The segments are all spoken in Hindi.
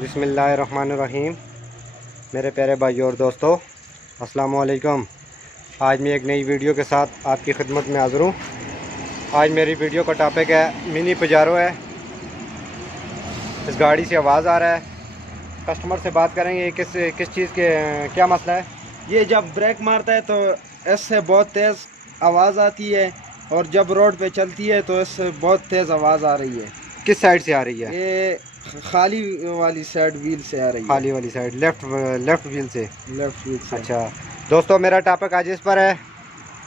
बिस्मिल्लाहिर्रहमानिर्रहीम। मेरे प्यारे भाइयों और दोस्तों, अस्सलाम वालेकुम। आज मैं एक नई वीडियो के साथ आपकी खिदमत में हाज़िर हूँ। आज मेरी वीडियो का टॉपिक है मिनी पजारो है। इस गाड़ी से आवाज़ आ रहा है। कस्टमर से बात करेंगे किस किस चीज़ के क्या मसला है। ये जब ब्रेक मारता है तो इससे बहुत तेज़ आवाज़ आती है और जब रोड पे चलती है तो इससे बहुत तेज़ आवाज़ आ रही है। किस साइड से आ रही है? ये खाली वाली साइड व्हील से आ रही है। खाली वाली साइड, लेफ़्ट व्हील से। लेफ्ट व्हील से। अच्छा दोस्तों, मेरा टॉपिक आज इस पर है।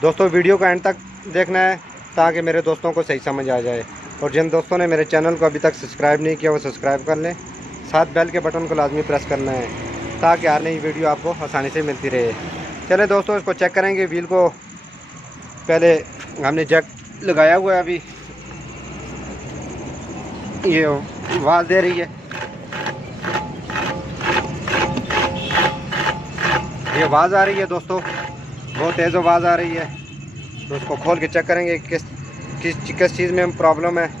दोस्तों वीडियो को एंड तक देखना है ताकि मेरे दोस्तों को सही समझ आ जाए। और जिन दोस्तों ने मेरे चैनल को अभी तक सब्सक्राइब नहीं किया वो सब्सक्राइब कर लें। साथ बेल के बटन को लाजमी प्रेस करना है ताकि हर नई वीडियो आपको आसानी से मिलती रहे। चले दोस्तों, इसको चेक करेंगे। व्हील को पहले हमने जैक लगाया हुआ है। अभी ये आवाज़ दे रही है, ये आवाज़ आ रही है दोस्तों, बहुत तेज़ आवाज़ आ रही है। तो उसको खोल के चेक करेंगे किस चीज़ में प्रॉब्लम है।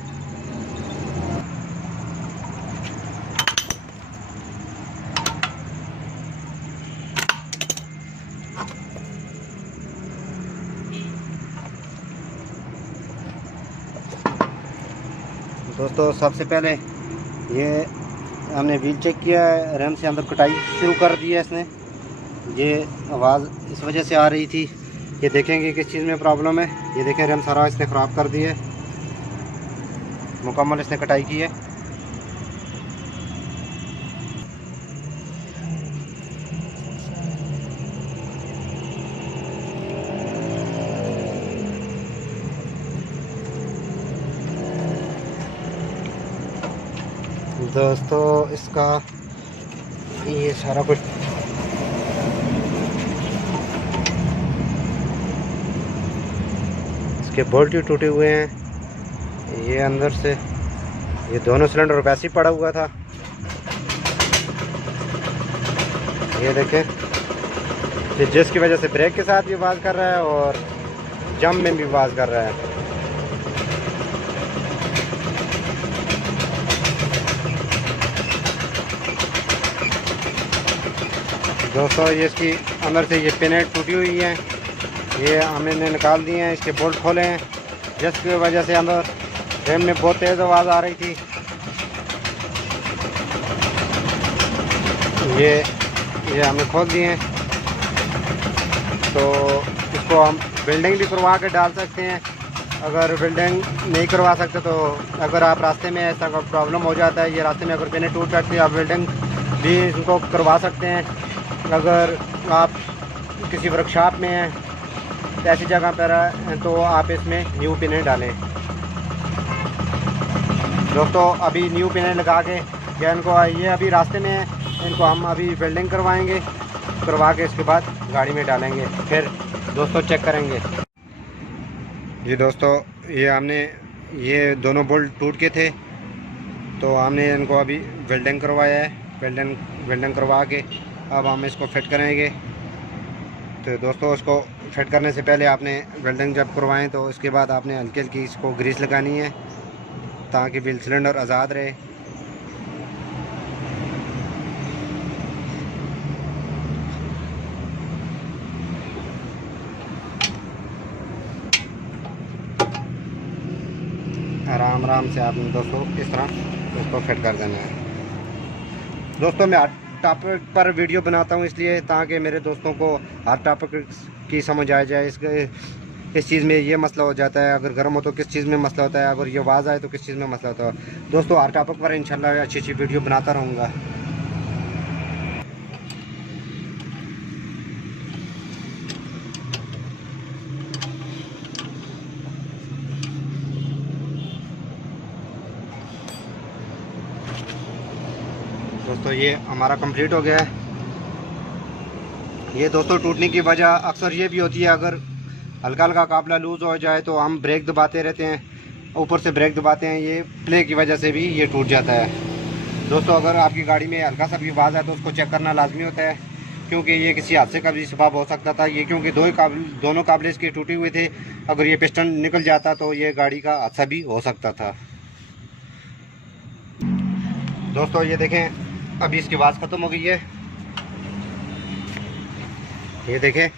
दोस्तों सबसे पहले ये हमने व्हील चेक किया है, रैम से अंदर कटाई शुरू कर दी है इसने। ये आवाज़ इस वजह से आ रही थी। ये देखेंगे किस चीज़ में प्रॉब्लम है। ये देखें, रैम सारा इसने ख़राब कर दी है, मुकम्मल इसने कटाई की है। दोस्तों इसका ये सारा कुछ इसके बोल्ट ही टूटे हुए हैं। ये अंदर से ये दोनों सिलेंडर वैसे ही पड़ा हुआ था। ये देखें, ये जिसकी वजह से ब्रेक के साथ भी आवाज़ कर रहा है और जंप में भी आवाज़ कर रहा है। दोस्तों ये इसकी अंदर से ये पिनें टूटी हुई हैं, ये हमने निकाल दिए हैं। इसके बोल्ट खोले हैं जिसकी वजह से अंदर रैम में बहुत तेज़ आवाज़ आ रही थी। ये हमने खोल दिए हैं। तो इसको हम वेल्डिंग भी करवा के डाल सकते हैं। अगर वेल्डिंग नहीं करवा सकते तो अगर आप रास्ते में ऐसा प्रॉब्लम हो जाता है, ये रास्ते में अगर पिनें टूट जाती है, आप वेल्डिंग भी इनको करवा सकते हैं। अगर आप किसी वर्कशॉप में हैं, ऐसी जगह पर हैं, तो आप इसमें न्यू पिनें डालें। दोस्तों अभी न्यू पिनें लगा के या इनको, ये अभी रास्ते में है, इनको हम अभी वेल्डिंग करवाएंगे। करवा के इसके बाद गाड़ी में डालेंगे, फिर दोस्तों चेक करेंगे। जी दोस्तों, ये हमने ये दोनों बोल्ट टूट के थे तो हमने इनको अभी वेल्डिंग करवाया है। वेल्डिंग करवा के अब हम इसको फिट करेंगे। तो दोस्तों इसको फिट करने से पहले आपने वेल्डिंग जब करवाएं तो इसके बाद आपने हल्की हल्की इसको ग्रीस लगानी है ताकि व्हील सिलेंडर आज़ाद रहे। आराम आराम से आपने दोस्तों इस तरह इसको फिट कर देना है। दोस्तों मैं हर टॉपिक पर वीडियो बनाता हूँ इसलिए ताकि मेरे दोस्तों को हर टॉपिक की समझ आ जाए। इस चीज़ में ये मसला हो जाता है, अगर गर्म हो तो किस चीज़ में मसला होता है, अगर ये आवाज़ आए तो किस चीज़ में मसला होता है। दोस्तों हर टॉपिक पर इंशाल्लाह अच्छी अच्छी वीडियो बनाता रहूँगा। दोस्तों ये हमारा कंप्लीट हो गया है। ये दोस्तों टूटने की वजह अक्सर ये भी होती है, अगर हल्का हल्का काबला लूज़ हो जाए तो हम ब्रेक दबाते रहते हैं, ऊपर से ब्रेक दबाते हैं, ये प्ले की वजह से भी ये टूट जाता है। दोस्तों अगर आपकी गाड़ी में हल्का सा भी आवाज़ है तो उसको चेक करना लाजमी होता है, क्योंकि ये किसी हादसे का भी सबब हो सकता था। ये क्योंकि दोनों काबले इसके टूटे हुए थे, अगर ये पिस्टन निकल जाता तो ये गाड़ी का हादसा भी हो सकता था। दोस्तों ये देखें, अभी इसकी आवाज़ ख़त्म हो गई है। ये देखें,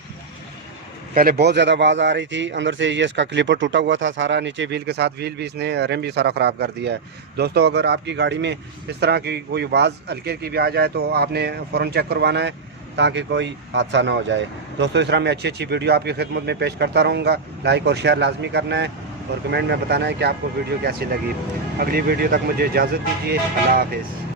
पहले बहुत ज़्यादा आवाज़ आ रही थी अंदर से। ये इसका क्लिपर टूटा हुआ था सारा, नीचे व्हील के साथ, व्हील भी इसने, रिम भी सारा ख़राब कर दिया है। दोस्तों अगर आपकी गाड़ी में इस तरह की कोई आवाज़ हल्के की भी आ जाए तो आपने फ़ौरन चेक करवाना है ताकि कोई हादसा ना हो जाए। दोस्तों इस तरह मैं अच्छी अच्छी वीडियो आपकी खिदमत में पेश करता रहूँगा। लाइक और शेयर लाजमी करना है और कमेंट में बताना है कि आपको वीडियो कैसी लगी। अगली वीडियो तक मुझे इजाज़त दीजिए। अल्लाह हाफ़िज़।